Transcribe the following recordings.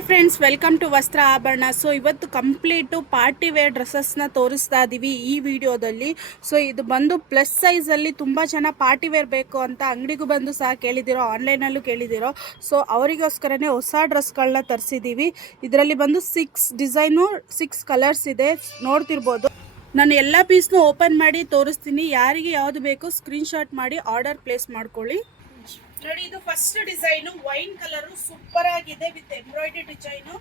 Hi friends, welcome to ವಸ್ತ್ರ ಆಭರಣ. So ಇವತ್ತು ಕಂಪ್ಲೀಟು ಪಾರ್ಟಿ ವೇರ್ ಡ್ರೆಸ್ಸಸ್ನ ತೋರಿಸ್ತಾ ಇದ್ದೀವಿ ಈ ವಿಡಿಯೋದಲ್ಲಿ. ಸೊ ಇದು ಬಂದು ಪ್ಲಸ್ ಸೈಜಲ್ಲಿ ತುಂಬ ಜನ ಪಾರ್ಟಿ ವೇರ್ ಬೇಕು ಅಂತ ಅಂಗಡಿಗೂ ಬಂದು ಸಹ ಕೇಳಿದಿರೋ, ಆನ್ಲೈನಲ್ಲೂ ಕೇಳಿದಿರೋ. ಸೊ ಅವರಿಗೋಸ್ಕರನೇ ಹೊಸ ಡ್ರೆಸ್ಗಳನ್ನ ತರಿಸಿದ್ದೀವಿ. ಇದರಲ್ಲಿ ಬಂದು 6 ಡಿಸೈನು 6 ಕಲರ್ಸ್ ಇದೆ, ನೋಡ್ತಿರ್ಬೋದು. ನಾನು ಎಲ್ಲ ಪೀಸ್ನು ಓಪನ್ ಮಾಡಿ ತೋರಿಸ್ತೀನಿ. ಯಾರಿಗೆ ಯಾವುದು ಬೇಕು ಸ್ಕ್ರೀನ್ಶಾಟ್ ಮಾಡಿ ಆರ್ಡರ್ ಪ್ಲೇಸ್ ಮಾಡ್ಕೊಳ್ಳಿ. ನೋಡಿ, ಇದು first design wine colour, super ಆಗಿದೆ ವಿತ್ ಎಂಬ್ರಾಯ್ಡರಿ ಡಿಸೈನು.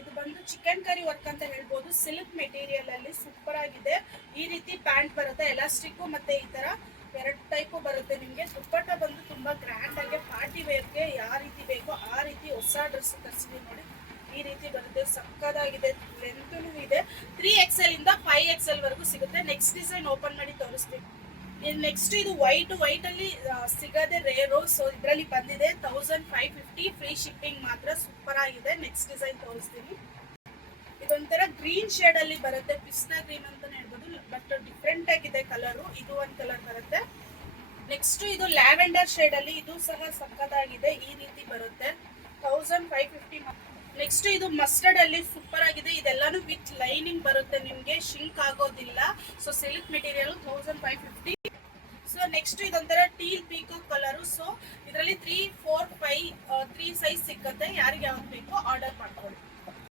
ಇದು ಬಂದು ಚಿಕನ್ ಕರಿ ವರ್ಕ್ ಅಂತ ಹೇಳ್ಬೋದು. ಸಿಲ್ಕ್ ಮೆಟೀರಿಯಲ್ ಅಲ್ಲಿ ಸೂಪರ್ ಆಗಿದೆ. ಈ ರೀತಿ ಪ್ಯಾಂಟ್ ಬರುತ್ತೆ, ಎಲಾಸ್ಟಿಕ್ ಮತ್ತೆ ಈ ತರ 2 ಟೈಪು ಬರುತ್ತೆ. ನಿಮಗೆ ದುಪ್ಪಟ್ಟ ಬಂದು ತುಂಬಾ ಗ್ರ್ಯಾಂಡ್ ಆಗಿ ಪಾರ್ಟಿ ವೇರ್ಗೆ ಯಾವ ರೀತಿ ಬೇಕೋ ಆ ರೀತಿ ಹೊಸ ಡ್ರೆಸ್ ತರಿಸಿದೀವಿ. ನೋಡಿ, ಈ ರೀತಿ ಬರುತ್ತೆ, ಸಕ್ಕದಾಗಿದೆ. ಲೆಂತ್ ಇದೆ, 3XL ಇಂದ 5XL ವರೆಗೂ ಸಿಗುತ್ತೆ. ನೆಕ್ಸ್ಟ್ ಡಿಸೈನ್ ಓಪನ್ ಮಾಡಿ ತೋರಿಸ್ತೀನಿ. ನೆಕ್ಸ್ಟ್ ಇದು ವೈಟ್ ಅಲ್ಲಿ ಸಿಗದೆ ರೇರು. ಸೊ ಇದರಲ್ಲಿ ಬಂದಿದೆ 1550, ಫ್ರೀ ಶಿಪ್ಪಿಂಗ್ ಮಾತ್ರ. ಸೂಪರ್ ಆಗಿದೆ. ನೆಕ್ಸ್ಟ್ ಡಿಸೈನ್ ತೋರಿಸ್ತೀನಿ. ಇದೊಂಥರ ಗ್ರೀನ್ ಶೇಡ್ ಅಲ್ಲಿ ಬರುತ್ತೆ, ಪಿಸ್ತಾ ಗ್ರೀನ್ ಅಂತಾನೆ ಹೇಳ್ಬೋದು, ಬಟ್ ಡಿಫ್ರೆಂಟ್ ಆಗಿದೆ ಕಲರು. ಇದು ಒಂದು ಕಲರ್ ಬರುತ್ತೆ. ನೆಕ್ಸ್ಟ್ ಇದು ಲ್ಯಾವೆಂಡರ್ ಶೇಡ್ ಅಲ್ಲಿ, ಇದು ಸಹ ಸಕ್ಕದಾಗಿದೆ. ಈ ರೀತಿ ಬರುತ್ತೆ, 1550. ನೆಕ್ಸ್ಟ್ ಇದು ಮಸ್ಟರ್ಡ್ ಅಲ್ಲಿ ಸೂಪರ್ ಆಗಿದೆ. ಇದೆಲ್ಲಾನು ವಿತ್ ಲೈನಿಂಗ್ ಬರುತ್ತೆ, ನಿಮ್ಗೆ ಶಿಂಕ್ ಆಗೋದಿಲ್ಲ. So silk material 1550. So next ಇದೊಂಥರ ಟೀಲ್ ಪೀಕಾಕ್ ಕಲರು. ಸೊ ಇದರಲ್ಲಿ 3, 4, 5 3 ಸೈಜ್ ಸಿಕ್ಕತ್ತೆ. ಯಾರಿಗೆ ಯಾವ್ದು ಬೇಕೋ ಆರ್ಡರ್ ಮಾಡ್ಕೊಳ್ಳಿ.